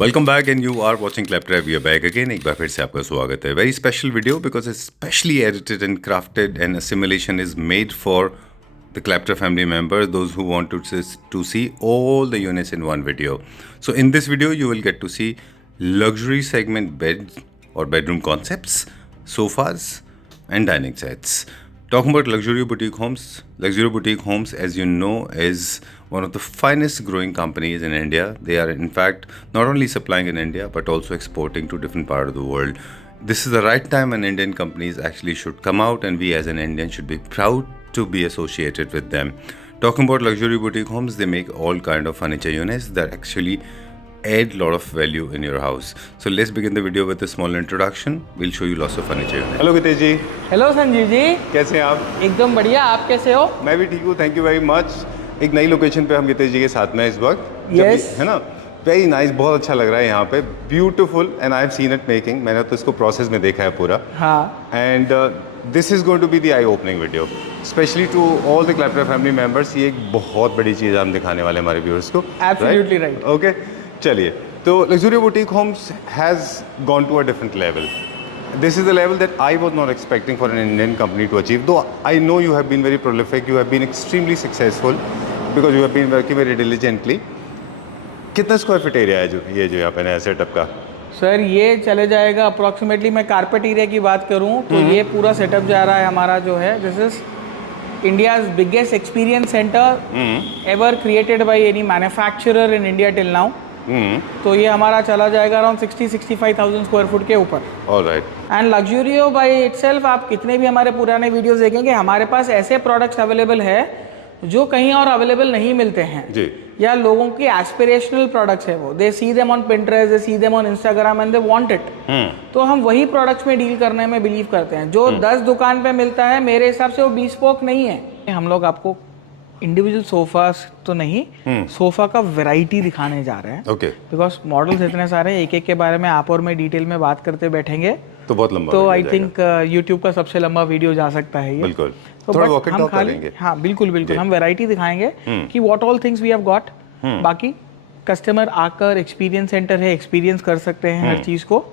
Welcome back and you are watching Claptrap. We are back again. एक बार फिर से आपका स्वागत है। Very special video because it's specially edited and crafted and assimilation is made for the Claptrap family members, those who want to see all the units in one video. So in this video you will get to see luxury segment beds or bedroom concepts, sofas and dining sets. Talking about Luxury Boutique Homes, as you know, is one of the finest growing companies in India. They are in fact not only supplying in India but also exporting to different parts of the world. This is the right time when Indian companies actually should come out, and we as an Indian should be proud to be associated with them. Talking about Luxury Boutique Homes, they make all kind of furniture units that actually add lot of value in your house. So let's begin the video with a small introduction. We'll show you lots of furniture units. Hello Gitesh ji. Hello Sanjeev ji, कैसे हैं आप? एकदम बढ़िया। आप कैसे हो? मैं भी ठीक हूँ, थैंक यू वेरी मच। एक नई लोकेशन पे हम गितेश जी के साथ में इस वक्त। Yes. है ना, वेरी नाइस, बहुत अच्छा लग रहा है यहाँ पे, beautiful, and I have seen it making. मैंने तो इसको प्रोसेस में देखा है पूरा। हाँ। And this is going to be the eye opening video, specially to all the Claptrap family members. ये एक बहुत बड़ी चीज़ हम दिखाने वाले हमारे व्यूअर्स को। Absolutely right. ओके, चलिए। तो Luxury Boutique Homes has gone to a different level. This is the level that I was not expecting for an Indian company to achieve. Though I know you have been very prolific, you have been extremely successful because you have been working very diligently. कितना square feet area है जो यहाँ पे नया setup का? Sir ये चले जाएगा अप्रोक्सीमेटली, मैं कारपेट एरिया की बात करूँ तो ये पूरा सेटअप जा रहा है हमारा जो है, this is India's biggest experience centre ever created by any manufacturer in India till now. तो ये हमारा चला जाएगा अराउंड 60-65,000 स्क्वायर फुट के ऊपर। ऑलराइट। एंड लग्जूरियो बाय इटसेल्फ, आप कितने भी हमारे पुराने वीडियोस देखेंगे, हमारे पास ऐसे प्रोडक्ट्स अवेलेबल है जो कहीं और अवेलेबल नहीं मिलते हैं जी। या लोगों की एस्पिरेशनल प्रोडक्ट्स है वो, they see them on Pinterest, they see them on Instagram and they want it. तो हम वही प्रोडक्ट्स में डील करने में बिलीव करते हैं। जो 10 दुकान पे मिलता है मेरे हिसाब से वो bespoke नहीं है। हम लोग आपको इंडिविजुअल सोफास तो नहीं, सोफा का वैरायटी दिखाने जा रहे हैं। ओके। बिकॉज मॉडल्स इतने सारे हैं, एक एक के बारे में आप और मैं डिटेल में बात करते बैठेंगे तो बहुत लंबा, तो आई थिंक यूट्यूब का सबसे लंबा वीडियो जा सकता है ये। बिल्कुल। तो थोड़ा बट वॉक एंड हम टॉक खाली, करेंगे। हाँ बिल्कुल बिल्कुल, हम वैरायटी दिखाएंगे कि what all things we have got. बाकी कस्टमर आकर एक्सपीरियंस सेंटर है, एक्सपीरियंस कर सकते हैं हर चीज को।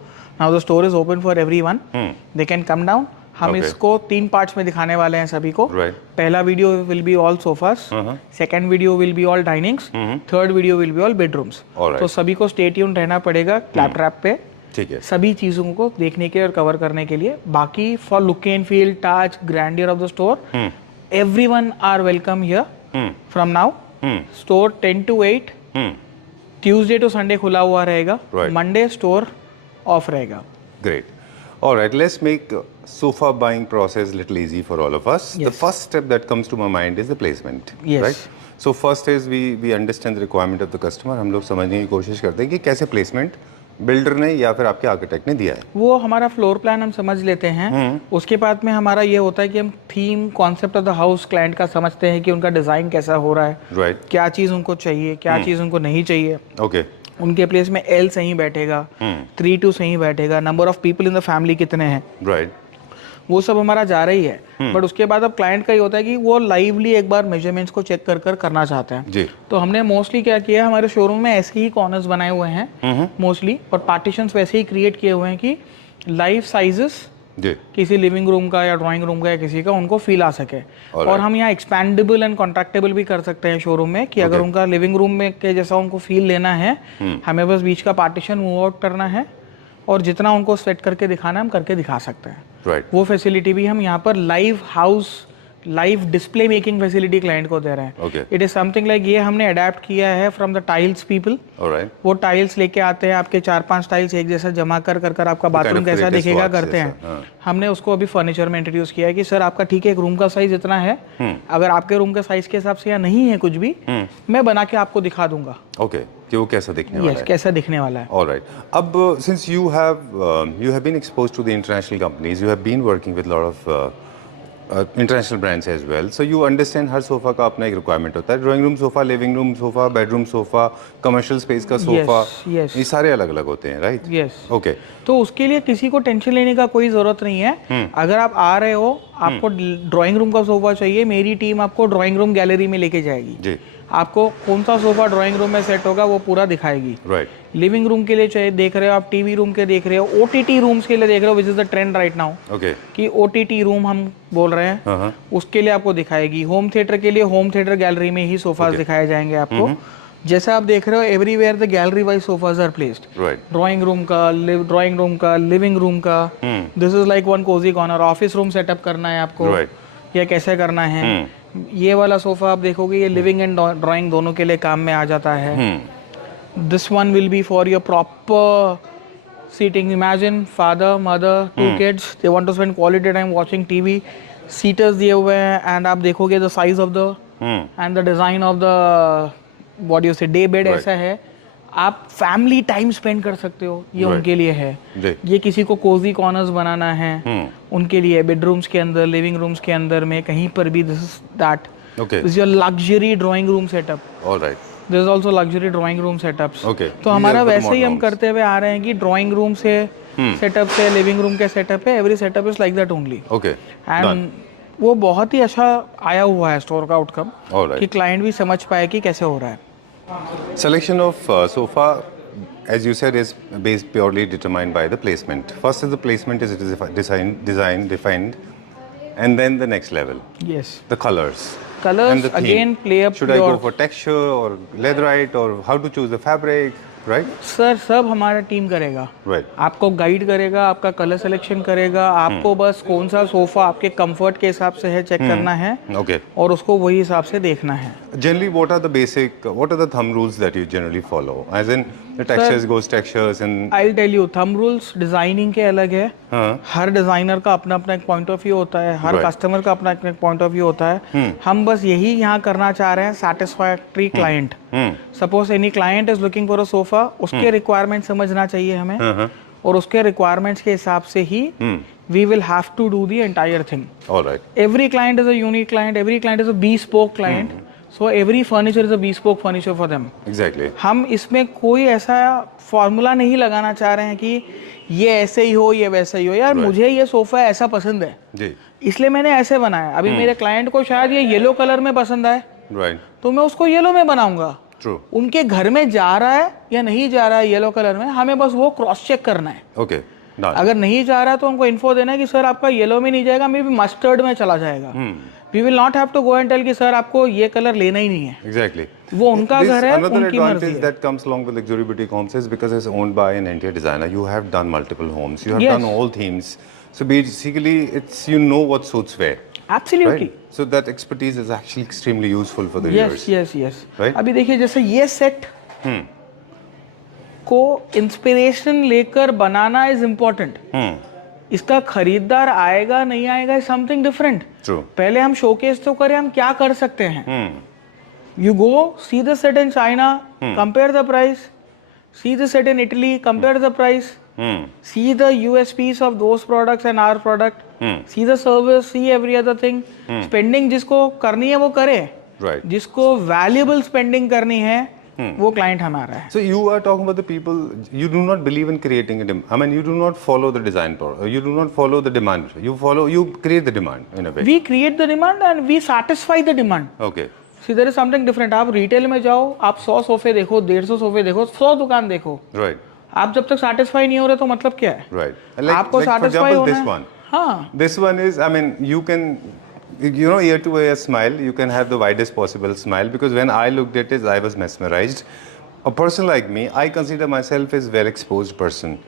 Now the store is open for everyone, they can come down. हम इसको 3 पार्ट्स में दिखाने वाले हैं सभी को। पहला video will be all sofas, second video will be all डाइनिंग्स, third video will be all bedrooms. तो सभी को स्टे ट्यून रहना पड़ेगा क्लैपट्रैप पे, ठीक है, सभी चीजों को देखने के और कवर करने के लिए। बाकी for look and feel, touch, grandeur of the store, everyone are welcome here from now. Store 10 to 8, Tuesday to Sunday खुला हुआ रहेगा, मंडे स्टोर ऑफ रहेगा। Great. All right, let's make sofa buying process a little easy for all of us. Yes. The first step that comes to my mind is the placement. Yes. Right? So first is we understand the requirement of the customer. हम लोग समझने की कोशिश करते हैं कि कैसे placement builder ने या फिर आपके आर्किटेक्ट ने दिया है। वो हमारा फ्लोर प्लान हम समझ लेते हैं। उसके बाद में हमारा ये होता है कि हम theme, concept of the house client का समझते हैं कि उनका डिजाइन कैसा हो रहा है, राइट, क्या चीज उनको चाहिए, क्या चीज उनको नहीं चाहिए। ओके। उनके प्लेस में L सही बैठेगा, 3-2 सही बैठेगा, number of people in the family कितने हैं, राइट, वो सब हमारा जा रही है। बट उसके बाद अब क्लाइंट का ये होता है कि वो लाइवली एक बार मेजरमेंट्स को चेक कर करना चाहते हैं जी। तो हमने मोस्टली क्या किया है, हमारे शोरूम में ऐसे ही कॉर्नर्स बनाए हुए हैं मोस्टली, और पार्टीशंस वैसे ही क्रिएट किए हुए हैं कि लाइव साइजेस किसी लिविंग रूम का या ड्राइंग रूम का या किसी का उनको फील आ सके। और हम यहाँ एक्सपैंडेबल एंड कॉन्ट्रैक्टेबल भी कर सकते हैं शोरूम में कि अगर उनका लिविंग रूम में के जैसा उनको फील लेना है, हमें बस बीच का पार्टीशन मूव आउट करना है और जितना उनको सेट करके दिखाना है हम करके दिखा सकते हैं। राइट। वो फैसिलिटी भी हम यहाँ पर live house, live display making facility client को दे रहे हैं। इट इज समथिंग लाइक, ये हमने अडेप्ट किया है फ्रॉम द टाइल्स पीपल। वो टाइल्स लेके आते हैं, आपके 4-5 टाइल्स एक जैसा जमा कर आपका बाथरूम कैसा दिखेगा करते हैं। हमने उसको अभी फर्नीचर में इंट्रोड्यूस किया है कि सर आपका ठीक है, एक रूम का साइज इतना है, अगर आपके रूम के साइज के हिसाब से या नहीं है कुछ भी, मैं बना के आपको दिखा दूंगा। ओके, कि वो कैसा दिखने वाला है। कैसा दिखने वाला है। ऑलराइट। अब since you have been exposed to the international companies, you have been working with lot of international brands as well, so you understand हर सोफा का अपना एक रिक्वायरमेंट होता है। Drawing room sofa, living room sofa, bedroom sofa, commercial space का sofa, ये सारे अलग अलग होते हैं, राइट? यस। ओके। तो उसके लिए किसी को टेंशन लेने का कोई जरूरत नहीं है। अगर आप आ रहे हो, आपको ड्राइंग रूम का सोफा चाहिए, मेरी टीम आपको ड्राइंग रूम गैलरी में लेके जाएगी जी। आपको कौन सा सोफा ड्राइंग रूम में सेट होगा वो पूरा दिखाएगी। राइट। लिविंग रूम के लिए चाहिए देख रहे हो आप, टीवी रूम के देख रहे हो, ओटीटी रूम्स के लिए देख रहे हो, which is the trend right now okay कि ओटीटी रूम हम बोल रहे हैं, हाँ उसके लिए आपको दिखाएगी। होम थिएटर के लिए होम थिएटर गैलरी में ही सोफाज दिखाए जाएंगे आपको। जैसा आप देख रहे हो everywhere the gallery wise sofas are placed. Right drawing room का, लिविंग रूम का, this is like one cozy corner. Office room setup करना है आपको राइट या कैसे करना है, ये वाला सोफा आप देखोगे ये लिविंग एंड ड्राइंग दोनों के लिए काम में आ जाता है। This one will be for your proper seating. Imagine father mother two kids, they want to spend quality time watching TV, seaters दिए हुए हैं एंड आप देखोगे the size of the and the design of the what you say day bed ऐसा है, आप family time spend कर सकते हो, ये उनके लिए है। ये किसी को कोजी कॉर्नर्स बनाना है उनके लिए, बेडरूम्स के अंदर, लिविंग रूम्स के अंदर में कहीं पर भी, this is that. Okay this is your luxury drawing room setup. Alright this is also luxury drawing room setups. Okay. तो हमारा वैसे ही हम करते हुए आ रहे हैं कि ड्राइंग रूम से सेटअप से लिविंग रूम के सेटअप है, every setup is like that only. Okay and वो बहुत ही अच्छा आया हुआ है स्टोर का आउटकम ऑलराइट कि क्लाइंट भी समझ पाए कि कैसे हो रहा है। Selection of sofa, as you said, is based purely determined by the placement. First is the placement is defined, and then the next level, Yes. the colors. Colors and the theme. again play up Should I your- go for texture or leatherite or how to choose the fabric, right? Sir सब हमारा team करेगा, Right. आपको guide करेगा, आपका colour selection करेगा, आपको बस कौन सा सोफा आपके कंफर्ट के हिसाब से है चेक करना है Okay. और उसको वही हिसाब से देखना है। Generally, what are the thumb rules that you generally follow? As in, the textures goes textures and I tell you, thumb rules designing के अलग है। हाँ हर डिजाइनर का अपना अपना एक पॉइंट ऑफ व्यू होता है, हर Right. कस्टमर का अपना एक पॉइंट ऑफ व्यू होता है। हम बस यही यहाँ करना चाह रहे हैं, satisfactory client. Suppose any client is looking for a sofa, उसके रिक्वायरमेंट समझना चाहिए हमें और उसके रिक्वायरमेंट्स के हिसाब से ही we will have to do the entire thing. Alright. Every client is a unique client, every client is a bespoke client, so every furniture is a bespoke furniture for them. Exactly. हम इसमें कोई ऐसा formula नहीं लगाना चाह रहे हैं कि ये ऐसे ही हो ये वैसे ही हो। यार मुझे ये सोफा ऐसा पसंद है जी इसलिए मैंने ऐसे बनाया। अभी मेरे क्लाइंट को शायद ये येलो कलर में पसंद आए Right. तो मैं उसको येलो में बनाऊंगा। True. उनके घर में जा रहा है या नहीं जा रहा है येलो कलर में, हमें बस वो क्रॉस चेक करना है। Okay. Done. अगर नहीं जा रहा है तो हमको इन्फो देना है कि सर आपका येलो में नहीं जाएगा, मे बी मस्टर्ड में चला जाएगा। We will not have to go and tell कि सर आपको ये कलर लेना ही नहीं है। Exactly. वो उनका This घर है, another उनकी मर्जी advantage है। that comes along with luxury boutique homes is because it's owned by an interior designer. You have done multiple homes. You have Yes. done all themes. So basically, it's you know what suits where. Absolutely. Right? So that expertise is actually extremely useful for the Yes, viewers. yes, yes. Right? अभी देखिए जैसे ये set को inspiration लेकर बनाना is important. इसका खरीदार आएगा नहीं आएगा इज समथिंग डिफरेंट। True. पहले हम शोकेस तो करें हम क्या कर सकते हैं। You go see the set in China, compare the price, see the set in Italy, compare the price, see the USPs of those products and our product, see the service, see every other thing. Spending जिसको करनी है वो करे, Right. जिसको valuable spending करनी है वो client हमारा है। So you are talking about the people. You do not believe in creating a I mean, you do not follow the design. You do not follow the demand. You create the demand in a way. We create the demand and we satisfy the demand. Okay. See there is something different. आप retail में जाओ, आप 100 सोफे देखो, 150 सोफे देखो, 100 दुकान देखो, Right. आप जब तक सेटिस्फाई नहीं हो रहे तो मतलब क्या है? Right. And आपको for satisfy example, होना this है। one. हाँ, This one is, I mean, you can, you know, ear to ear smile. You can have the widest possible smile because when I looked at it, I was mesmerized. A person like me, I consider myself as well-exposed person.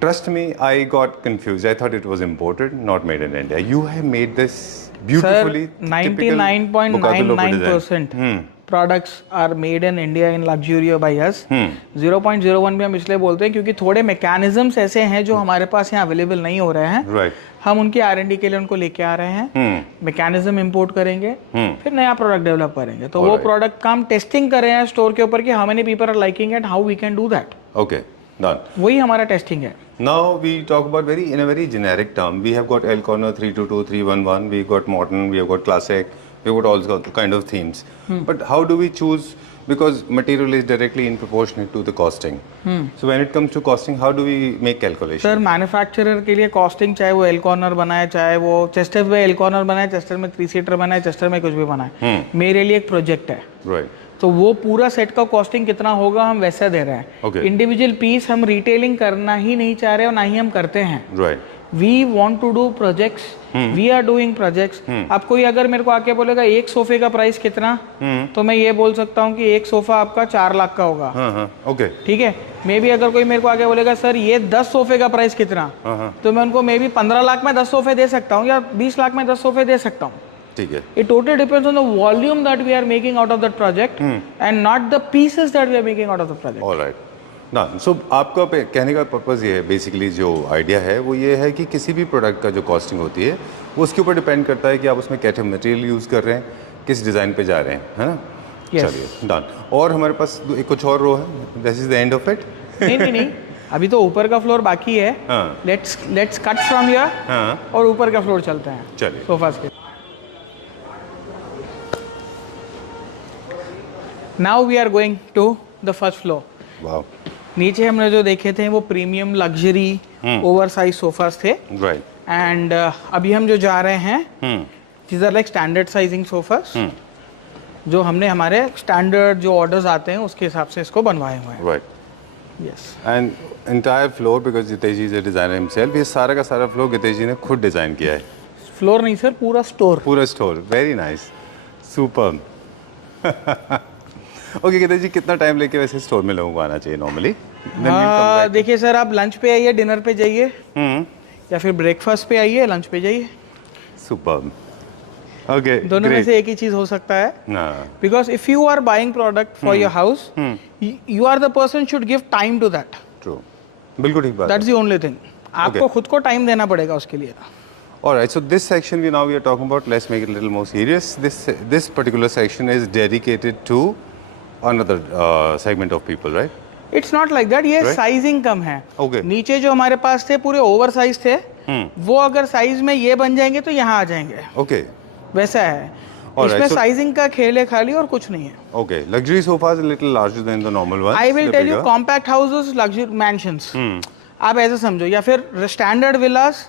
Trust me, I got confused. I thought it was imported, not made in India. You have made this beautifully. Sir, typical Bukadalopu 99.99% design. products are made in India in luxury by us. 0.01 भी हम इसलिए बोलते हैं क्योंकि थोड़े mechanisms ऐसे हैं जो हमारे पास यहाँ अवेलेबल नहीं हो रहे हैं। Right. हम उनकी R&D के लिए उनको लेके आ रहे हैं, मैकेनिज्म इंपोर्ट करेंगे, फिर नया प्रोडक्ट डेवलप करेंगे। तो वो प्रोडक्ट का हम टेस्टिंग कर रहे हैं स्टोर के ऊपर कि how many people are liking it, how we can do that. Okay, done. वही हमारा टेस्टिंग है। Now we talk about in a very generic term. We have got L corner 322, 311. We got modern. We have got classic. We have got all kind of themes. But how do we choose? Because material is directly in proportionate to the costing. So when it comes to costing, how do we make calculation? Sir manufacturer के लिए costing, चाहे वो L corner बनाए, चाहे वो Chester में L corner बनाए, Chester में 3 सीटर बनाए, चेस्टर में कुछ भी बनाए, मेरे लिए एक प्रोजेक्ट है। Right. तो वो पूरा सेट का कॉस्टिंग कितना होगा हम वैसा दे रहे हैं. Okay. इंडिविजुअल पीस हम रिटेलिंग करना ही नहीं चाह रहे और ना ही हम करते हैं. Right. We want to do projects, we are doing projects. अब कोई अगर मेरे को आके बोलेगा एक सोफे का प्राइस कितना, तो मैं ये बोल सकता हूँ कि एक सोफा आपका 4 लाख का होगा. ओके. ठीक है. मे बी अगर कोई मेरे को आके बोलेगा सर ये 10 सोफे का प्राइस कितना, तो मैं उनको मे बी 15 लाख में 10 सोफे दे सकता हूँ या 20 लाख में 10 सोफे दे सकता हूँ. ठीक है. It totally depends on the volume that we are making out of that project and not the pieces that we are making out of the project. All right. ना सो आपका कहने का पर्पज़ ये है, बेसिकली जो आइडिया है वो ये है कि किसी भी प्रोडक्ट का जो कॉस्टिंग होती है वो उसके ऊपर डिपेंड करता है कि आप उसमें कैसे मटेरियल यूज़ कर रहे हैं, किस डिज़ाइन पे जा रहे हैं, है ना. Yes. चलिए डन. और हमारे पास कुछ और रो है. This is the end of it. नहीं, अभी तो ऊपर का फ्लोर बाकी है. हाँ. Let's cut from here. हाँ. और ऊपर का फ्लोर चलते हैं. चलिए. सोफास के. Now we are going to the first floor. Wow. नीचे हमने जो देखे थे वो premium luxury over size sofas थे. राइट. एंड अभी हम जो जा रहे हैं these are like standard sizing sofas जो हमने हमारे स्टैंडर्ड जो ऑर्डर्स आते हैं उसके हिसाब से इसको बनवाए हुए हैं. Right. Yes. And entire floor, because Jitesh ji is a designer himself, ये सारा का सारा फ्लोर जितेश जी ने खुद डिज़ाइन किया है. फ्लोर नहीं सर, पूरा स्टोर. पूरा store. Very nice. Super. Okay Jitesh ji, कितना टाइम लेके वैसे स्टोर में लोगों को आना चाहिए नॉर्मली? देखिए सर, आप लंच पे आइए, डिनर पे जाइए, या फिर ब्रेकफास्ट पे आइए, लंच पे जाइए. सुपर. ओके. दोनों में से एक ही चीज हो सकता है. Because if you are buying product for your house, you are the person should give time to that. True. बिल्कुल ठीक बात. That's the only thing. आपको खुद को टाइम देना पड़ेगा उसके लिए. Alright, so this section we are talking about, let's make it a little more serious. This particular section is dedicated to another segment of people, right? It's not like that. ये Right? Sizing कम है. Okay. नीचे जो हमारे पास थे पूरे over size थे, वो अगर साइज में ये बन जाएंगे तो यहाँ आ जाएंगे. Okay. वैसा है. Alright, इसमें so- साइजिंग का खेल है खाली और कुछ नहीं है. Okay. Luxury sofas a little larger than the normal ones. I will They're tell you, bigger. compact houses, luxury mansions. आप ऐसे समझो, या फिर स्टैंडर्ड विलास,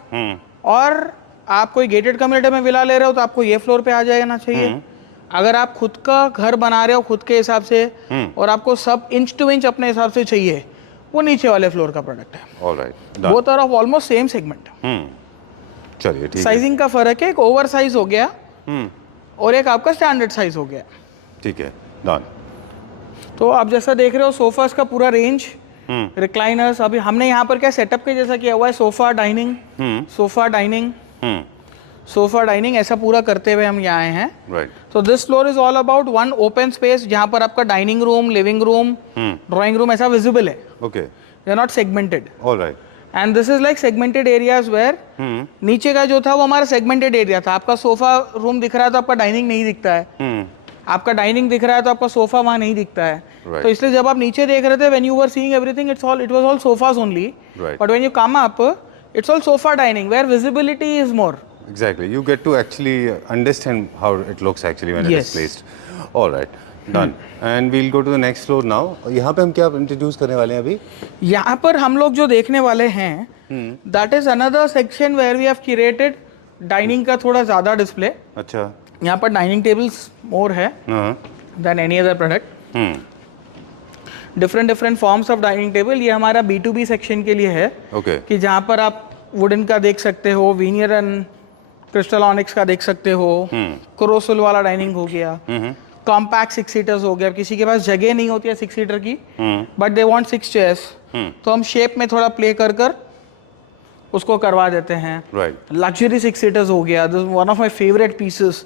और आप कोई गेटेड कम्युनिटी में विला ले रहे हो तो आपको ये फ्लोर पे आ जाना चाहिए. अगर आप खुद का घर बना रहे हो खुद के हिसाब से और आपको सब इंच टू इंच अपने हिसाब से चाहिए, वो नीचे वाले फ्लोर का प्रोडक्ट है. Alright. Done. Both are of almost same segment. चलिए ठीक है. साइजिंग का फर्क है, एक ओवर साइज हो गया और एक आपका स्टैंडर्ड साइज हो गया. ठीक है. Done. तो आप जैसा देख रहे हो सोफास का पूरा रेंज, रिक्लाइनर्स. अभी हमने यहाँ पर क्या सेटअप के जैसा किया हुआ है, sofa dining, sofa dining, sofa dining, ऐसा पूरा करते हुए हम यहाँ आए हैं. Right. So this floor is all about one open space जहाँ पर आपका dining room, living room, drawing room ऐसा विजिबल है. Okay. They are not segmented. Alright. And this is like segmented areas where नीचे का जो था वो हमारा segmented area था. आपका सोफा रूम दिख रहा है तो आपका डाइनिंग नहीं दिखता है. आपका डाइनिंग दिख रहा है तो आपका सोफा वहाँ नहीं दिखता है. Right. तो इसलिए जब आप नीचे देख रहे थे, when you were seeing everything, it was all sofas only. Right. But when you come up, it's all sofa dining where visibility is more. Exactly. You get to actually understand how it looks actually when it Yes. is placed. All right. Done. And we'll go to the next floor now. यहाँ पे हम क्या introduce करने वाले हैं अभी? यहाँ पर हम लोग जो देखने वाले हैं, that is another section where we have curated dining का थोड़ा ज़्यादा डिस्प्ले. अच्छा. यहाँ पर डाइनिंग टेबल्स मोर है then any other product. Different forms of dining table. ये हमारा B2B सेक्शन के लिए है. Okay. कि जहाँ पर आप वुडन का देख सकते हो, वीनियर एंड क्रिस्टल ऑनिक्स का देख सकते हो, क्रोसल वाला डाइनिंग हो गया, कॉम्पैक्ट 6 सीटर्स हो गया. किसी के पास जगह नहीं होती है 6 सीटर की, बट दे वांट 6 चेयर्स, तो हम शेप में थोड़ा प्ले कर उसको करवा देते हैं. Right. लग्जरी 6 सीटर्स हो गया. This one of my favourite pieces.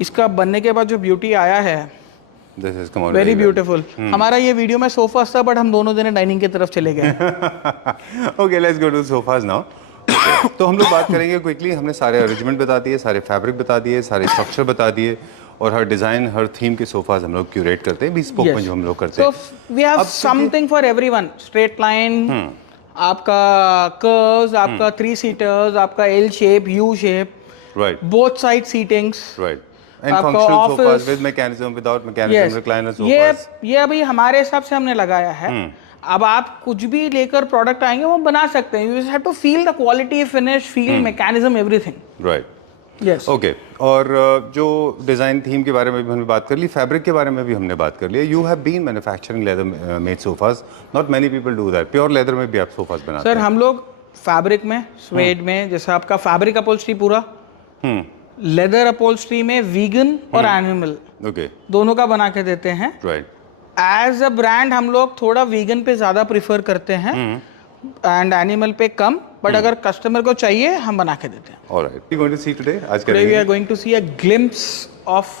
इसका बनने के बाद जो ब्यूटी आया है, This has come out very very well. Beautiful. हमारा ये वीडियो में सोफा था, बट हम दोनों जने डाइनिंग की तरफ चले गए. Okay, let's go to sofas now. Okay. तो हम लोग बात करेंगे क्विकली. हमने सारे अरेंजमेंट बता दिए, सारे फैब्रिक बता दिए, सारे स्ट्रक्चर बता दिए, और हर डिजाइन, हर थीम के सोफाज हम लोग क्यूरेट करते हैं. bespoke में जो हम लोग करते So हैं. we have something for everyone. Straight line, आपका curves, आपका 3 सीटर्स, आपका L shape, U shape, Right. both side seatings. Right. And आपका functional office. sofas with mechanism, without mechanism, Yes. recliner ये sofas. अभी हमारे हिसाब से हमने लगाया है. अब आप कुछ भी लेकर प्रोडक्ट आएंगे वो बना सकते हैं. You just have to feel the quality, finish, feel, mechanism, everything. Right. Yes. Okay और जो डिज़ाइन थीम के बारे में भी हमने बात कर ली, फैब्रिक के बारे में भी हमने बात कर लिया. You have been manufacturing leather made sofas. Not many people do that. Pure leather में भी आप सोफास बनाते सर हैं. हम लोग फैब्रिक में, स्वेड में, जैसे आपका फैब्रिक अपहोल्स्ट्री पूरा, लेदर अपहोल्स्ट्री में वीगन और एनिमल ओके. दोनों का बना के देते हैं. राइट. एज अ ब्रांड हम लोग थोड़ा वीगन पे ज़्यादा प्रिफर करते हैं एंड एनिमल पे कम, बट अगर कस्टमर को चाहिए हम बना के देते हैं. Alright. We going to see today. आज Today we करेंगे. are going to see a glimpse of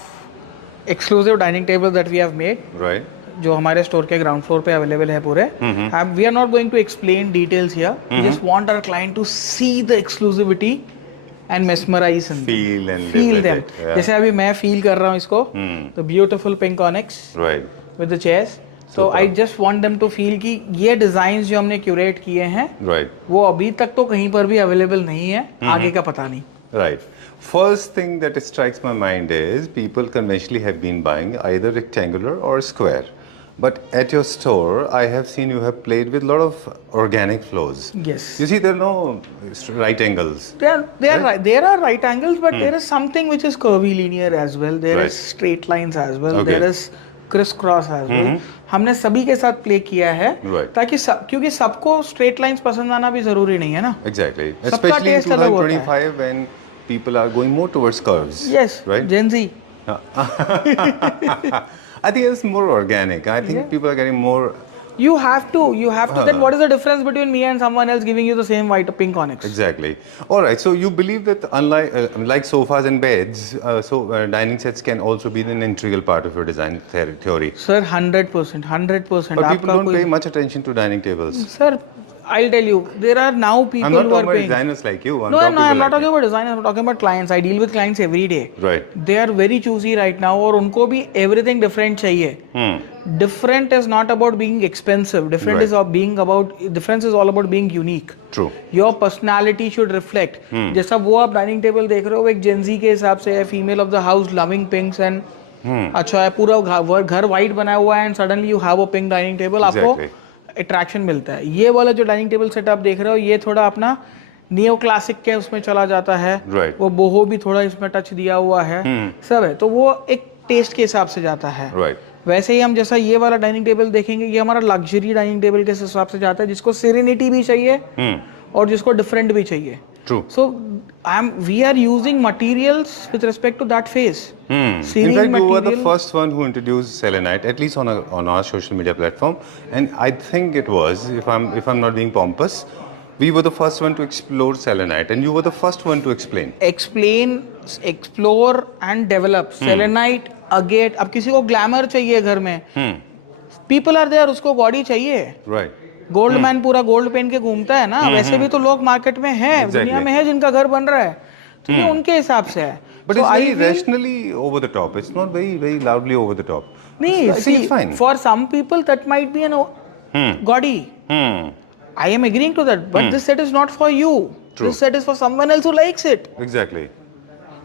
exclusive dining table that we have made, right. जो हमारे स्टोर के ग्राउंड फ्लोर पे अवेलेबल है पूरे. We are not going to explain details here. We just want our client to see the exclusivity and mesmerise Feel and live feel with देम. it, yeah. जैसे अभी मैं फील कर रहा हूँ इसको, the beautiful pink onyx right. With the chairs. So I just want them to feel कि ये डिजाइन जो हमने क्यूरेट किए हैं राइट. वो अभी तक तो कहीं पर भी अवेलेबल नहीं है. आगे का पता नहीं. Right. First thing that strikes my mind is people conventionally have been buying either rectangular or square. But at your store, I have seen you have played with a lot of organic flows. Yes. You see, there are no right angles. There are right angles, but there is something which is curvy linear as well. There Right. is straight lines as well. Okay. There is crisscross as well. हमने सभी के साथ play किया है Right. ताकि क्योंकि सबको straight lines पसंद आना भी जरूरी नहीं है ना. Exactly. सबका Especially in taste अलग होता है. 2025 when people are going more towards curves. Yes. Right? Gen Z. I think it's more organic. I think people are getting more. You have to. Then what is the difference between me and someone else giving you the same white or pink onyx? Exactly. All right. So you believe that unlike like sofas and beds, dining sets can also be an integral part of your design theory. Sir, 100%. 100%. But people आपका don't कोई- pay much attention to dining tables. Sir, I'll tell you, there are now people I'm not who talking are about paying. designers like you. No, I'm not talking about designers. I'm talking about clients. I deal with clients every day. Right. They are very choosy right now, और उनको भी everything different चाहिए. Different is not about being expensive. Different is difference is all about being unique. True. Your personality should reflect. जैसा वो आप dining table देख रहे हो, एक Gen Z के हिसाब से है, female of the house, loving पिंक्स and अच्छा है, पूरा घर वाइट बना हुआ है and suddenly you have a pink dining table. आपको अट्रैक्शन मिलता है. ये वाला जो डाइनिंग टेबल सेट आप देख रहे हो, ये थोड़ा अपना नियो क्लासिक के उसमें चला जाता है. Right. वो बोहो भी थोड़ा इसमें टच दिया हुआ है, सब है. तो वो एक टेस्ट के हिसाब से जाता है. Right. वैसे ही हम जैसा ये वाला डाइनिंग टेबल देखेंगे, ये हमारा लग्जरी डाइनिंग टेबल के हिसाब से जाता है, जिसको सेरेनिटी भी चाहिए और जिसको डिफरेंट भी चाहिए. True. So we are using materials with respect to that phase. In Serene fact, you were the material. first one who introduced selenite, at least on our social media platform, and I think it was, if I'm not being pompous, we were the first one to explore selenite, and you were the first one to explain. Explain, explore and develop. Selenite, agate. अब किसी को glamour चाहिए घर में, people are there, उसको gaudy चाहिए. Right. Gold man पूरा gold पहन के घूमता है ना, वैसे भी तो लोग मार्केट में हैं, दुनिया में है जिनका घर बन रहा है. तो ये उनके हिसाब से है. But So it's I very feel- rationally over the top. It's not very loudly over the top. नहीं, I think see, it's fine. for some people that might be an gaudy. I am agreeing to that, but this set is not for you. True. This set is for someone else who likes it. Exactly.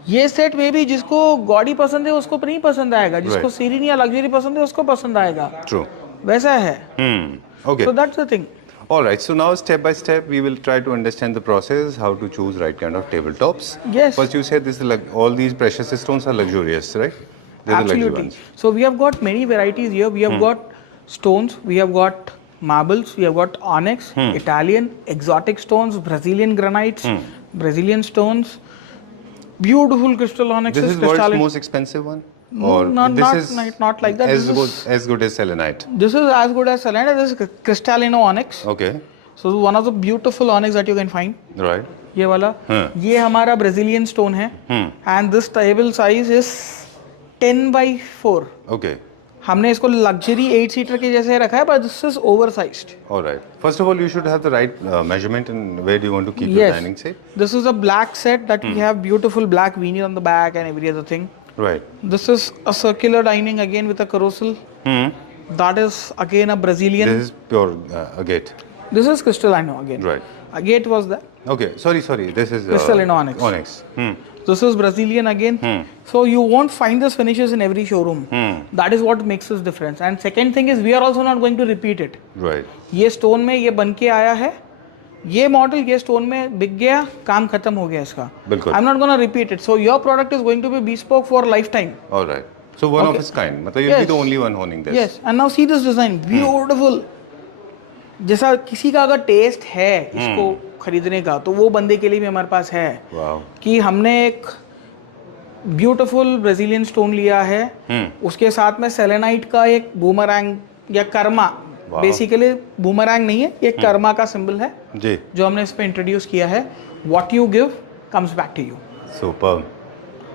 ये set में भी जिसको gaudy पसंद है उसको नहीं पसंद आएगा, जिसको Right. सीरीन या लग्जरी पसंद है उसको पसंद आएगा. True. वैसा है. Okay. So that's the thing. All right. So now step by step, we will try to understand the process, how to choose right kind of tabletops. Yes. First, you said this is all these precious stones are luxurious, right? They're the luxury Absolutely. ones. So we have got many varieties here. We have got stones, we have got marbles, we have got onyx, Italian, exotic stones, Brazilian granites, Brazilian stones, beautiful crystal onyx. This is world's most expensive one? No, Or not this not like that. As This good is- as good as selenite. This is as good as selenite. This is crystallino onyx. Okay. So one of the beautiful onyx that you can find. Right. ये वाला, ये हमारा Brazilian stone है. And this table size is 10x4. Okay. हमने इसको luxury 8 seater के जैसे रखा है, but this is over sized. All right. First of all, you should have the right measurement and where do you want to keep your dining set. This is a black set that we have beautiful black veneer on the back and every other thing. Right. This is a circular dining again with a carousel. That is again a Brazilian. This is pure agate. This is crystallino again. Right. Agate was that. Okay. Sorry. This is Crystallino onyx. Onyx. This is Brazilian again. So you won't find this finishes in every showroom. That is what makes this difference. And second thing is we are also not going to repeat it. Right. ये stone में ये बन के आया है, ये model ये stone में बिक गया, काम खत्म हो गया इसका. बिल्कुल. I am not gonna repeat it. So your product is going to be bespoke for lifetime. Alright. So one of its kind, मतलब you will be the only one owning this. Yes, and now see this design, beautiful. जैसा किसी का अगर test है इसको खरीदने का, तो वो बंदे के लिए भी हमारे पास है. वाओ. कि हमने एक ब्यूटीफुल ब्राजीलियन स्टोन लिया है, उसके साथ में सेलेनाइट का एक बूमरैंग या कर्मा, बेसिकली बूमरैंग नहीं है, ये कर्मा का सिंबल है जी, जो हमने इस पे इंट्रोड्यूस किया है. What you give comes back to you. Super.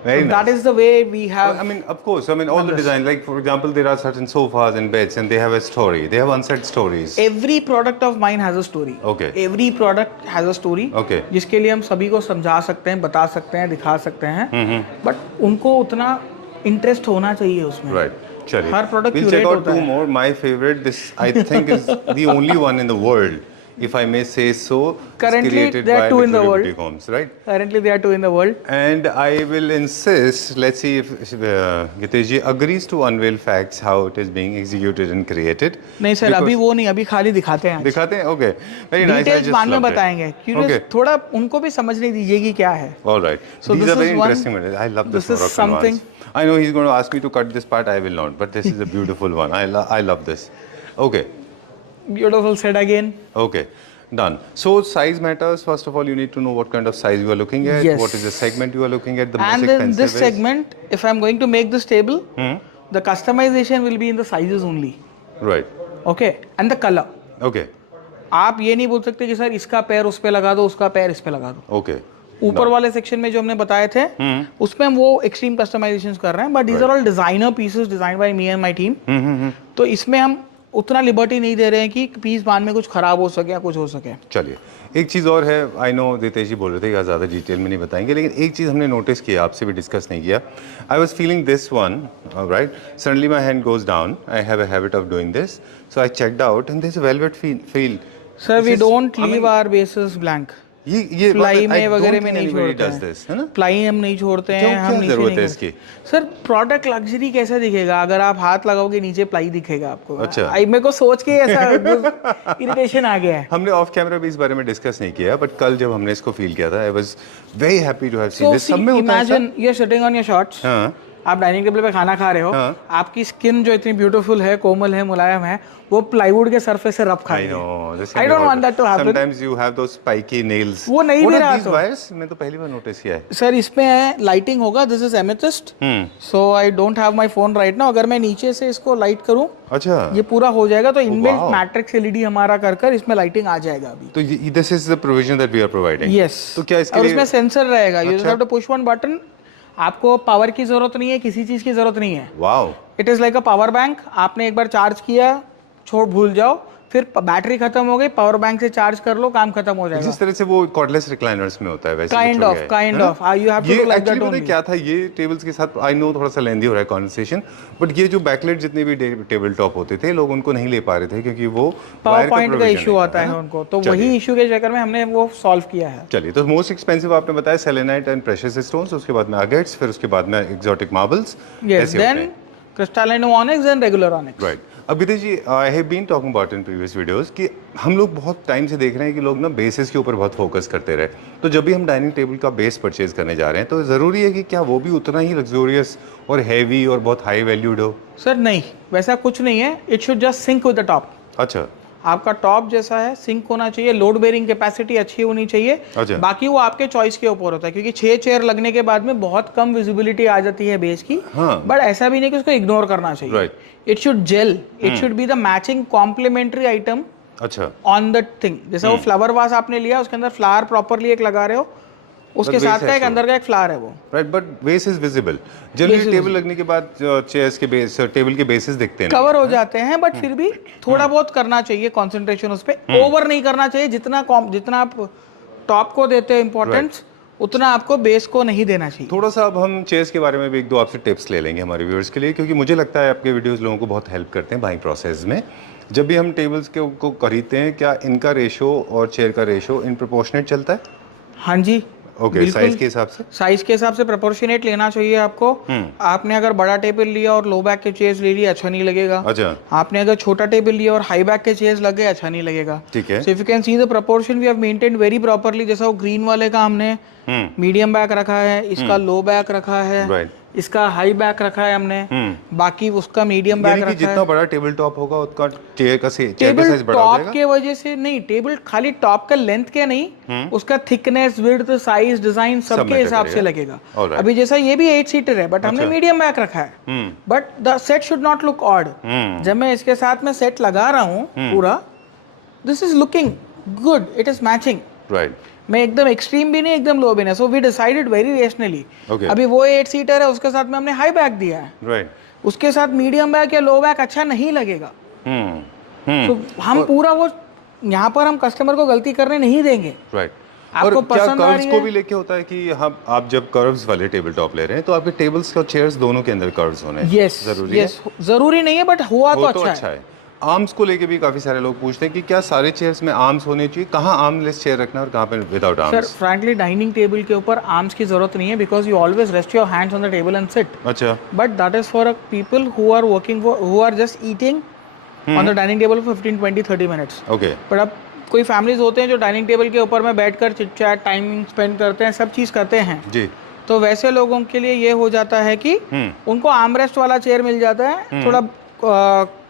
Very nice. That is the way we have. I mean, of course. I mean, all the design. Like for example, there are certain sofas and beds, and they have a story. They have unsaid stories. Every product of mine has a story. Okay. Every product has a story. Okay. जिसके लिए हम सभी को समझा सकते हैं, बता सकते हैं, दिखा सकते हैं. बट उनको उतना इंटरेस्ट होना चाहिए उसमें. Right. चलिए. हर product We'll check curate out होता two है. more. My favorite. This I think is the only one in the world, if I may say so. Currently, created there are by two in the Luxury world. Boutique Homes, right? Currently there are two in the world. And I will insist. Let's see if Gitesh ji agrees to unveil facts how it is being executed and created. नहीं sir, अभी वो नहीं, अभी खाली दिखाते हैं. दिखाते हैं. Okay. Very nice. I details just बाद में loved it. बताएंगे, क्योंकि Okay. थोड़ा उनको भी समझने दीजिए कि क्या है. All right. So These this are very is one- interesting. I love this, this is Moroccan something- ones. I know he's going to ask me to cut this part. I will not. But this is a beautiful one. I love this. Okay. Beautiful said again. Okay. Done. So size matters. First of all, you need to know what kind of size you are looking at. Yes. What is the segment you are looking at. The And most in expensive this is- segment, if I'm going to make this table, the customization will be in the sizes only. Right. Okay, and the color. Okay. आप ये नहीं बोल सकते कि sir इसका पैर उस पे लगा दो, उसका पैर इस पे लगा दो. Okay. ऊपर वाले सेक्शन में जो हमने बताए थे, उसमें हम वो एक्सट्रीम कस्टमाइजेशंस कर रहे हैं, but these are all designer pieces design by me and my team. तो इसमें हम उतना लिबर्टी नहीं दे रहे हैं कि पीस बाद में कुछ खराब हो सके या कुछ हो सके. चलिए, एक चीज़ और है. आई नो रितेश जी बोल रहे थे कि ज़्यादा डिटेल में नहीं बताएंगे, लेकिन एक चीज़ हमने नोटिस किया, आपसे भी डिस्कस नहीं किया. I was feeling this one, right. Suddenly my hand goes down. I have a habit of doing this. So I checked out and this velvet feel. Sir we don't leave our basis blank. ये ply में वगैरह में नहीं छोड़ते है ना. Ply हम नहीं छोड़ते हैं. हम नीचे जरूरत है नहीं इसकी? सर प्रोडक्ट लग्जरी कैसे दिखेगा? अगर आप हाथ लगाओगे नीचे प्लाई दिखेगा आपको. अच्छा. मेरे को सोच के ऐसा इरिटेशन आ गया है. हमने ऑफ कैमरा भी इस बारे में डिस्कस नहीं किया, बट कल जब हमने इसको फील किया था, I was very happy to have seen this. सब में होता है. Imagine you are sitting on your shorts. हाँ. आप डाइनिंग टेबल पे खाना खा रहे हो. हाँ. आपकी स्किन जो इतनी ब्यूटीफुल है, कोमल है, मुलायम है, वो प्लाईवुड के सरफेस से रब खा I रही है. know. This I don't want that to happen. Sometimes you have those spiky nails. वो नहीं What भी are रहा these तो. wires? मैं तो पहली बार नोटिस किया है. सर इसमें है लाइटिंग होगा. This is amethyst. So I don't have my phone right now. अगर मैं नीचे से इसको लाइट करूं, अच्छा. ये पूरा हो जाएगा, तो इनबिल्ट wow. मैट्रिक्स एलईडी हमारा कर इसमें लाइटिंग आ जाएगा अभी. तो this is the provision that we are providing. Yes. तो क्या इसके और लिए इसमें सेंसर रहेगा. यू अच्छा. Have to push one button. आपको पावर की जरूरत नहीं है, किसी चीज की जरूरत नहीं है. Wow. It is like a power bank. आपने एक बार चार्ज किया, छोड़ भूल जाओ, फिर बैटरी खत्म हो गई, पावर बैंक से चार्ज कर लो, काम खत्म हो जाएगा. जिस तरह से वो कॉर्डलेस रिक्लाइनर्स में होता है वैसे Kind कुछ हो of, गया है, kind है ना? of. You have to ये do like actually that पता है only. क्या था, ये टेबल्स के साथ आई नो थोड़ा सा लेंदी हो रहा है कॉन्वर्सेशन, बट ये जो बैकलाइट जितने भी टेबल टॉप होते थे, लोग उनको नहीं ले पा रहे थे क्योंकि वो पावर पॉइंट का provision इशू नहीं आता था, है ना? उनको. तो चलिए. वही इशू के चक्कर में हमने वो सॉल्व किया है. चलिए, तो मोस्ट एक्सपेंसिव आपने बताया सेलेनाइट एंड प्रेशियस स्टोन्स, उसके बाद में अगेट्स, फिर उसके बाद में exotic marbles. Yes. Then crystalline onyx and regular onyx. Right. अब Videsh ji, I have been talking about in previous videos कि हम लोग बहुत टाइम से देख रहे हैं कि लोग ना बेसिस के ऊपर बहुत फोकस करते रहे. तो जब भी हम डाइनिंग टेबल का बेस परचेज करने जा रहे हैं, तो ज़रूरी है कि क्या वो भी उतना ही लग्जोरियस और हैवी और बहुत हाई वैल्यूड हो? सर नहीं, वैसा कुछ नहीं है. It should just sync with the top. अच्छा. आपका टॉप जैसा है, सिंक होना चाहिए. लोड बेयरिंग कैपेसिटी अच्छी होनी चाहिए. अच्छा. बाकी वो आपके चॉइस के ऊपर होता है, क्योंकि 6 चेयर लगने के बाद में बहुत कम विजिबिलिटी आ जाती है बेस की. हाँ. बट ऐसा भी नहीं कि उसको इग्नोर करना चाहिए. Right. It should gel. It should be the matching complementary item अच्छा. On the thing. जैसा वो फ्लावर वास आपने लिया, उसके अंदर फ्लावर प्रॉपरली एक लगा रहे हो, उसके But साथ base का है एक so. अंदर का एक फ्लावर है वो. Right. But base is visible. Generally Base is table लगने के बाद चेयर्स के बेस, टेबल के बेसिस दिखते हैं. कवर हो जाते हैं, बट फिर भी थोड़ा बहुत करना चाहिए कंसंट्रेशन उस पे. ओवर नहीं करना चाहिए. जितना आप टॉप को देते हो इंपॉर्टेंस, उतना आपको बेस को नहीं देना चाहिए. थोड़ा सा अब हम चेयर्स के बारे में भी एक दो आपसे टिप्स ले लेंगे हमारे व्यूअर्स के लिए, क्योंकि मुझे लगता है आपके वीडियोस लोगों को बहुत हेल्प करते हैं बाइंग प्रोसेस में. जब भी हम टेबल्स को खरीदते हैं, क्या इनका रेशो और चेयर का रेशो इन प्रोपोर्शनेट चलता है? हाँ जी. ओके, साइज के हिसाब से? साइज के हिसाब से प्रोपोर्शनेट लेना चाहिए आपको। आपने अगर बड़ा टेबल लिया और लो बैक के चेयर्स ले लिया, अच्छा नहीं लगेगा। अच्छा। आपने अगर छोटा टेबल लिया और हाई बैक के चेयर्स लगे, अच्छा नहीं लगेगा। ठीक है। So if you can see the proportion we have maintained very properly. जैसा वो ग्रीन वाले का हमने मीडियम बैक रखा है, इसका लो बैक रखा है, राइट, इसका हाई बैक रखा है हमने, बाकी उसका मीडियम बैक रखा है। जितना बड़ा टेबल टॉप होगा उतना चेयर का टेबल साइज बड़ा हो टॉप जाएगा। के वजह से नहीं, टेबल खाली टॉप का लेंथ के नहीं, उसका थिकनेस, विड्थ, साइज, डिजाइन सबके हिसाब से लगेगा। अभी जैसा ये भी 8 सीटर है बट हमने मीडियम बैक रखा है, but the set should not look odd. जब मैं इसके साथ में सेट लगा रहा हूँ पूरा, this is looking good, it is matching. Right, मैं एकदम एक्सट्रीम भी नहीं, एकदम लो भी नहीं। So we decided very rationally. अभी वो 8 सीटर है, उसके साथ में हमने हाई बैक दिया है। राइट, उसके साथ मीडियम बैक या लो बैक अच्छा नहीं लगेगा। तो हम पूरा वो यहाँ पर हम कस्टमर को गलती करने नहीं देंगे। राइट। आपको और क्या पसंद आ कर्व्स रही को है? भी लेके होता है कि हम आप जब कर्व्स वाले टेबल टॉप ले रहे हैं तो आपके टेबल्स और चेयर्स दोनों के अंदर कर्व्स होने यस, जरूरी है? जरूरी नहीं है बट हुआ तो अच्छा है। आर्म्स को लेके भी काफी सारे लोग पूछते हैं कि क्या सारे चेयर्स में आर्म्स होने चाहिए, कहाँ आर्मलेस चेयर रखना है और कहाँ पे without sir arms? Frankly dining table के ऊपर आर्म्स की जरूरत नहीं है, because you always rest your hands on the table and sit. अच्छा। But that is for people who are working for, who are just eating on the dining table for 15, 20, 30 minutes. Okay. But अब कोई families होते हैं जो dining table के ऊपर में बैठकर चिट चैट, टाइमिंग स्पेंड करते हैं, सब चीज़ करते हैं जी। तो वैसे लोगों के लिए ये हो जाता है कि उनको आर्मरेस्ट वाला चेयर मिल जाता है, थोड़ा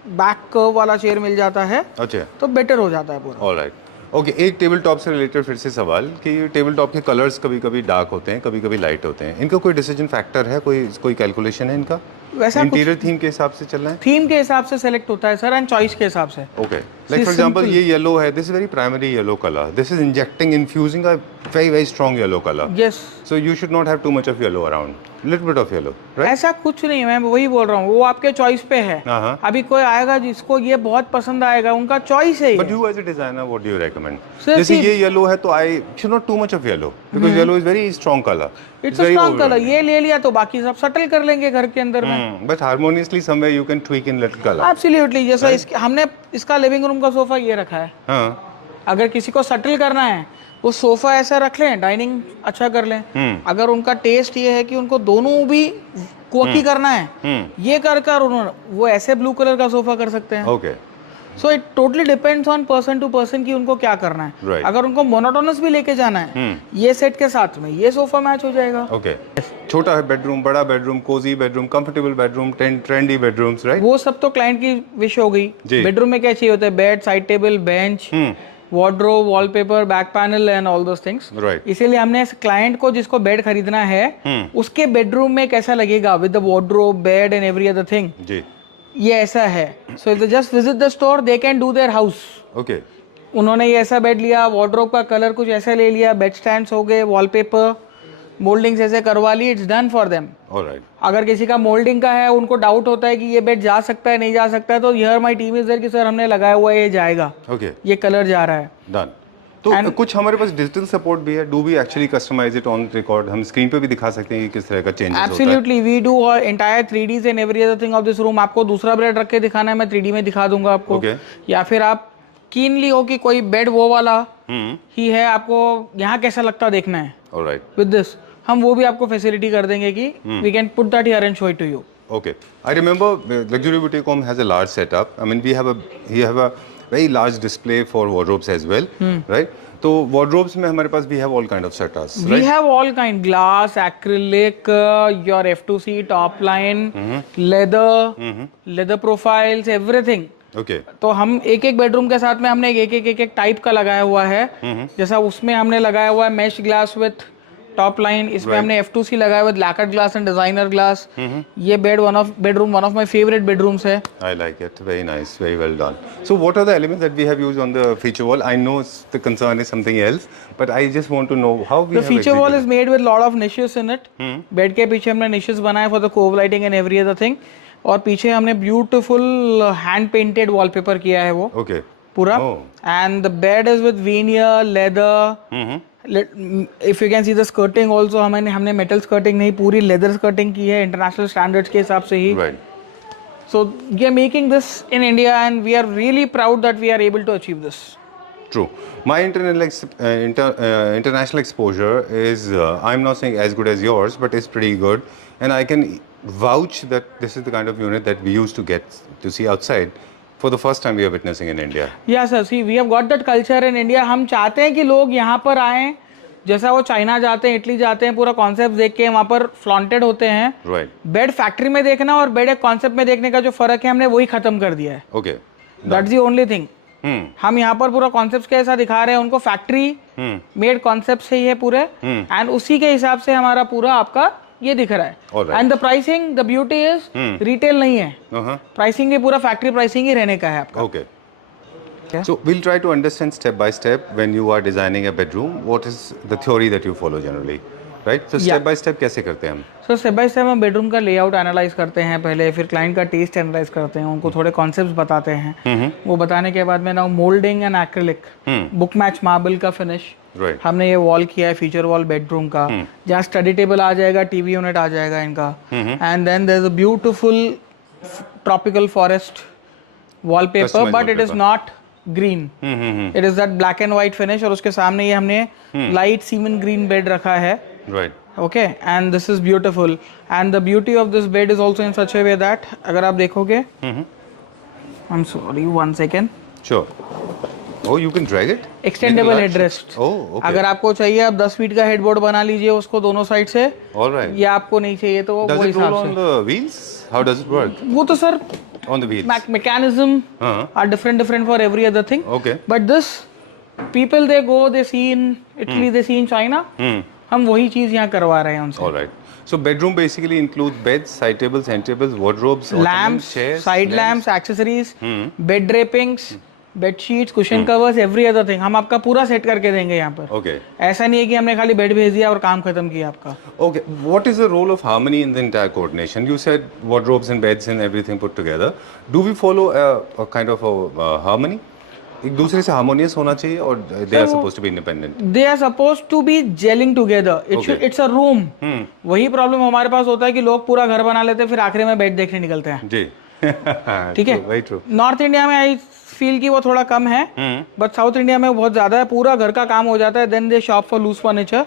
बैक कर्व वाला चेयर मिल जाता है, अच्छा, तो बेटर हो जाता है पूरा। ऑलराइट। ओके, एक टेबल टॉप से रिलेटेड फिर से सवाल कि टेबल टॉप के कलर्स कभी कभी डार्क होते हैं, कभी कभी लाइट होते हैं, इनका कोई डिसीजन फैक्टर है, कोई कैलकुलेशन है इनका? वैसा इंटीरियर थीम के हिसाब से चलना है? थीम के हिसाब से सेलेक्ट होता है सर, एंड चॉइस के हिसाब से। ओके, लाइक फॉर एग्जांपल ये येलो है, this is very primary yellow colour, this is injecting infusing a very very strong yellow colour. Yes, so you should not have to much of yellow around, little bit of yellow, right? ऐसा कुछ नहीं है, मैं वही बोल रहा हूँ, वो आपके चॉइस पे है। अभी कोई आएगा जिसको ये बहुत पसंद आएगा, उनका चॉइस है। But you as a designer what do you recommend? जैसे ये येलो है तो I should not too much of yellow, because yellow is very strong colour. It's a strong colour, ये ले लिया तो बाकी सब सटल कर लेंगे घर के अंदर में। But harmoniously somewhere you can tweak in little colour. Absolutely, जैसा हमने इसका लिविंग रूम का सोफा ये रखा है। हाँ, अगर किसी को सटल करना है वो सोफा ऐसा रख लें, डाइनिंग अच्छा कर लें। अगर उनका टेस्ट ये है कि उनको दोनों भी क्वकी करना है, ये कर उन्होंने वो ऐसे ब्लू कलर का सोफा कर सकते हैं। Okay. So it totally depends on person to person कि उनको क्या करना है। Right. अगर उनको मोनोटोनस भी लेके जाना है, ये सेट के साथ में ये सोफा मैच हो जाएगा। ओके। छोटा है बेडरूम, बड़ा bedroom, cozy bedroom, comfortable bedroom, trendy bedrooms, right? वो सब तो क्लाइंट की विश हो गई। बेडरूम में क्या चाहिए होता है? Bed, side table, bench, wardrobe, wallpaper, back panel and all those things. Right. इसीलिए हमने क्लाइंट को जिसको बेड खरीदना है उसके बेडरूम में कैसा लगेगा with the wardrobe, bed and every other thing, जी, ये ऐसा है। So if they just visit the store they can do their house. Okay. उन्होंने ये ऐसा बेड लिया, वार्डरोब का कलर कुछ ऐसा ले लिया, बेड स्टैंड्स हो गए, वॉलपेपर, मोल्डिंग्स ऐसे करवा ली, it's done for them. Alright. अगर किसी का मोल्डिंग का है, उनको डाउट होता है कि ये बेड जा सकता है नहीं जा सकता है, तो here my team is there कि सर हमने लगाया हुआ है, ये जाएगा, ओके, ये कलर जा रहा है, डन। तो कुछ हमारे पास डिजिटल सपोर्ट भी है, do we actually customise it on record? हम स्क्रीन पे भी दिखा सकते हैं कि किस तरह का चेंजेस होता है? Absolutely, we do entire 3Ds and every other thing of this room. आपको दूसरा बेड रख के दिखाना है, मैं 3D में दिखा दूंगा आपको। Okay. या फिर आप कीनली हो कि कोई बेड वो वाला ही है, आपको यहाँ कैसा लगता देखना है, ऑलराइट, विद दिस हम वो भी आपको फैसिलिटी कर देंगे कि we can put that here and show it to you. okay. I remember Luxury Boutique Home has a large setup. I mean, we have a very large display for wardrobes as well, right? तो wardrobes में हमारे पास we have all kind of setups, We right? have all kind, glass, acrylic, your F2C, top line, leather profiles, everything. Okay. तो हम एक एक bedroom के साथ में हमने एक टाइप का लगाया हुआ है। जैसा उसमें हमने लगाया हुआ है mesh glass with top line, इसमें हमने F2C लगाया हुआ लैकेट ग्लास एंड डिजाइनर ग्लास। ये bedroom one of my favourite bedrooms है। I like it. Very nice. Very well done. So, what are the elements that we have used on the feature wall? I know the concern is something else, but I just want to know how we The have feature wall is executed. made with lot of niches in it. Bed के पीछे हमने niches बनाए for the cove lighting and every other thing. और पीछे हमने beautiful hand painted wallpaper किया है वो Okay. पूरा। Oh. And the bed is with veneer, leather. If you can see the skirting also, हमने मेटल स्कर्टिंग नहीं, पूरी लेदर स्कर्टिंग की है इंटरनेशनल स्टैंडर्ड्स के हिसाब से ही। Right. So we are making this in India and we are really proud that we are able to achieve this. True. My international exposure is, I'm not saying as good as yours, but it's pretty good. And I can vouch that this is the kind of unit that we used to get to see outside. For the first time we are witnessing in India. Yeah sir, see we have got that culture in India. हम चाहते हैं कि लोग यहाँ पर आएं, जैसा वो चाइना जाते हैं, इटली जाते हैं, पूरा कॉन्सेप्ट देख के वहाँ पर फ्लॉन्टेड होते हैं. Right. बेड फैक्ट्री में देखना और बेड एक कॉन्सेप्ट में देखने का जो फर्क है हमने वही खत्म कर दिया है. Okay. That's the only thing. हम यहाँ पर पूरा कॉन्सेप्ट कैसा दिखा रहे हैं, उनको फैक्ट्री मेड कॉन्सेप्ट से ही है पूरे, एंड उसी के हिसाब से हमारा पूरा आपका ये दिख रहा है. And the pricing, the beauty is retail नहीं है, प्राइसिंग भी पूरा फैक्ट्री प्राइसिंग ही रहने का है आपका. Okay. So we'll try to understand step by step when you are designing a bedroom, what is the theory that you follow generally, right? So step by step कैसे करते हैं हम? सो स्टेप बाय स्टेप हम bedroom का layout analyse करते हैं पहले, फिर क्लाइंट का टेस्ट एनालाइज करते हैं, उनको थोड़े कॉन्सेप्ट्स बताते हैं. वो बताने के बाद में ना moulding and acrylic, book match marble का फिनिश. Right. हमने ये वॉल किया है फीचर वॉल बेडरूम का, जहाँ स्टडी टेबल आ जाएगा, टीवी यूनिट आ जाएगा इनका, and then there is a beautiful tropical forest wallpaper, but it is not green, it is that black and white finish. और उसके सामने ये हमने लाइट सीमन ग्रीन बेड रखा है. Right. Okay, and this is beautiful, and the beauty of this bed is also in such a way that अगर आप देखोगे, I'm sorry, 1 second. Sure. Oh, you can drag it? Extendable headrest. Oh, okay. अगर आपको चाहिए आप 10 feet का headboard बना लीजिए उसको दोनों साइड से. All right. या आपको नहीं चाहिए तो वो Does it हिसाब roll on से. the wheels? How does it work? वो तो sir On the wheels. mechanism are different for every other thing. Okay. But this people they go, they see in Italy, they see in China. हम वही चीज यहाँ करवा रहे हैं उनसे. All right. So bedroom basically includes beds, side tables, end tables, wardrobes, ottomans, Lamps, chairs, side lamps, accessories, bed drapings, bed sheets, cushion covers, every other thing. हम आपका पूरा सेट करके देंगे यहाँ पर. Okay. ऐसा नहीं है कि हमने खाली बेड भेज दिया और काम खत्म किया आपका. Okay. What is the role of harmony in the entire coordination? You said wardrobes and beds and everything put together. Do we follow a kind of a harmony? एक दूसरे से हार्मोनियस होना चाहिए और they are supposed to be independent. They are supposed to be gelling together. It's a room. वही problem हमारे पास होता है कि लोग पूरा घर बना लेते हैं फिर आखिरी में बेड देखने निकलते हैं. जी. ठीक है. Very true. नॉर्थ इंडिया में आई फील कि वो थोड़ा कम है, बट साउथ इंडिया में बहुत ज्यादा है. पूरा घर का काम हो जाता है, then they shop for loose furniture.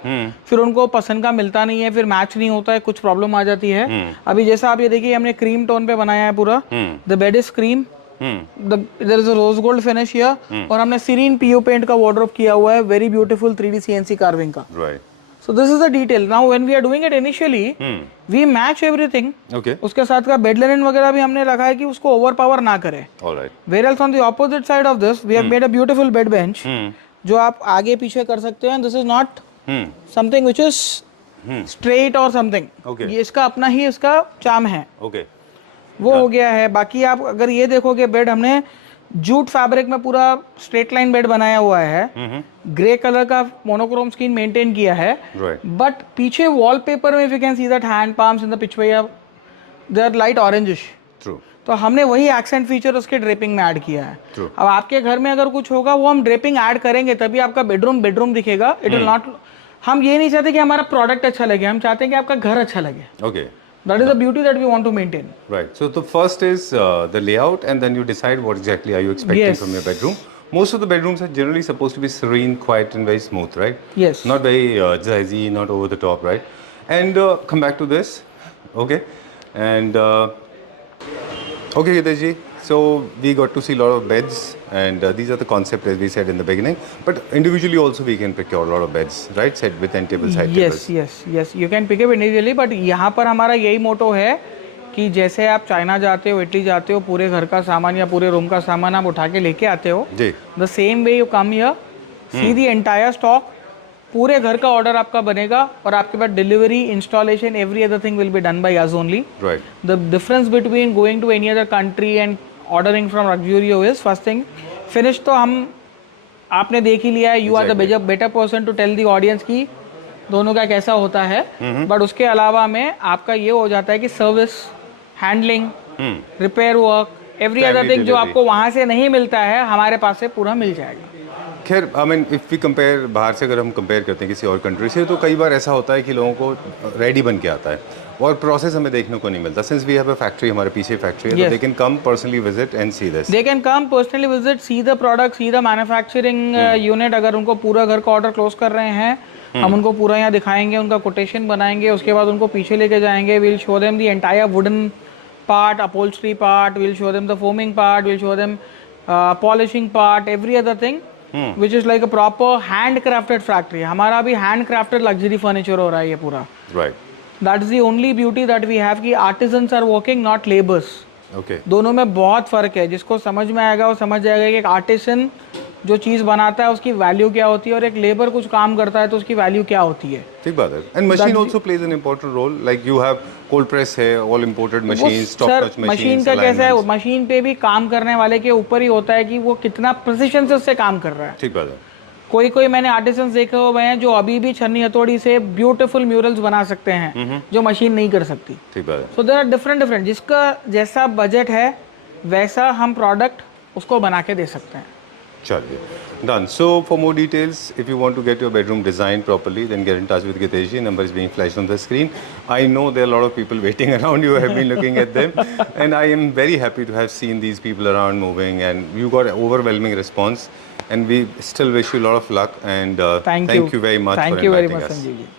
फिर उनको पसंद का मिलता नहीं है, फिर मैच नहीं होता है, कुछ प्रॉब्लम आ जाती है. अभी जैसा आप ये देखिए हमने क्रीम टोन पे बनाया है पूरा. The bed is cream, there is a rose gold finish here, और हमने सीरीन पीओ पेंट का वार्डरोब किया हुआ है, very beautiful 3D CNC carving का. Right. So this is the detail. Now when we are doing it initially, we match everything. Okay. उसके साथ का बेड लिनन वगैरह भी हमने रखा है कि उसको ओवरपावर ना करे. All right. Whereas on the opposite side of this, we have made a beautiful bed bench, जो आप आगे पीछे कर सकते हैं. This is not something which is straight or something. Okay. ये इसका अपना ही इसका चार्म है. Okay. वो हो गया है. बाकी आप अगर ये देखोगे बेड हमने जूट फैब्रिक में पूरा स्ट्रेट लाइन बेड बनाया हुआ है, ग्रे कलर का मोनोक्रोम स्किन मेंटेन किया है. Right. बट पीछे वॉलपेपर में if you can see that hand palms in the pichwai they are light orangish. True. तो हमने वही एक्सेंट फीचर उसके ड्रेपिंग में ऐड किया है. True. अब आपके घर में अगर कुछ होगा वो हम ड्रेपिंग ऐड करेंगे तभी आपका बेडरूम दिखेगा. It will not. हम ये नहीं चाहते कि हमारा प्रोडक्ट अच्छा लगे, हम चाहते हैं कि आपका घर अच्छा लगे. Okay. That is the beauty that we want to maintain. Right. So the first is the layout, and then you decide what exactly are you expecting Yes. from your bedroom. Most of the bedrooms are generally supposed to be serene, quiet, and very smooth, right? Yes. Not very jazzy, not over the top, right? And come back to this, okay? And okay, Hitesh ji. So we got to see a lot of beds, and these are the concept as we said in the beginning. But individually also we can procure a lot of beds, right? Set with end tables, side tables. Yes. You can pick up individually, but यहाँ पर हमारा यही मोटो है कि जैसे आप China जाते हो, इटली जाते हो, पूरे घर का सामान या पूरे रूम का सामान आप उठा के लेके आते हो. जी. The same way you come here, see the entire stock. पूरे घर का ऑर्डर आपका बनेगा और आपके पास delivery, installation, every other thing will be done by us only. Right. The difference between going to any other country and ordering from Luxurio is first thing, finish तो हम आपने देख ही लिया है. You are the better person to tell the audience कि दोनों का कैसा होता है. बट उसके अलावा में आपका ये हो जाता है कि service, handling, repair work, every other thing जो आपको वहाँ से नहीं मिलता है हमारे पास से पूरा मिल जाएगा. खैर I mean if we compare, बाहर से अगर हम कंपेयर करते हैं किसी और कंट्री से, तो कई बार ऐसा होता है कि लोगों को रेडी बन के आता है और प्रोसेस हमें देखने को नहीं मिलता. Since we have a factory, हमारे पीछे फैक्ट्री है, तो they can come personally visit and see this. They can come personally visit, see the product, see the manufacturing unit. अगर उनको पूरा घर का ऑर्डर क्लोज कर रहे हैं, हम उनको पूरा यहाँ दिखाएंगे, उनका कोटेशन बनाएंगे, उसके बाद उनको पीछे लेके जाएंगे. We'll show them the entire wooden part, upholstery part, we'll show them the foaming part, we'll show them polishing part, every other thing, which is like a proper handcrafted factory. हमारा भी handcrafted luxury furniture हो रहा है ये पूरा. Right. That's the only beauty that we have कि artisans are working, not laborers. Okay. दोनों में बहुत फ़र्क है. जिसको समझ में आएगा वो समझ जाएगा कि एक आर्टिसन जो चीज़ बनाता है उसकी वैल्यू क्या होती है और एक लेबर कुछ काम करता है तो उसकी वैल्यू क्या होती है. ठीक बात है. And machine also plays an important role. Like you have cold press है, all imported machines, top touch machines. Machine का कैसा है, मशीन पे भी काम करने वाले के ऊपर ही होता है कि वो कितना प्रिसिशन से उससे काम कर रहा है. ठीक बात है. कोई मैंने आर्टिसंस देखे हुए हैं जो अभी भी छन्नी हथौड़ी से ब्यूटीफुल म्यूरल्स बना सकते हैं जो मशीन नहीं कर सकती. ठीक बात है. सो देयर आर डिफरेंट जिसका जैसा बजट है वैसा हम प्रोडक्ट उसको बना के दे सकते हैं. चलिए, done. So for more details, if you want to get your bedroom designed properly, then get in touch with Gitesh ji. Number is being flashed on the screen. I know there are a lot of people waiting around. You have been looking at them, and I am very happy to have seen these people around moving, and you got an overwhelming response. And we still wish you a lot of luck, and thank you very much for inviting us. Sanjeev ji.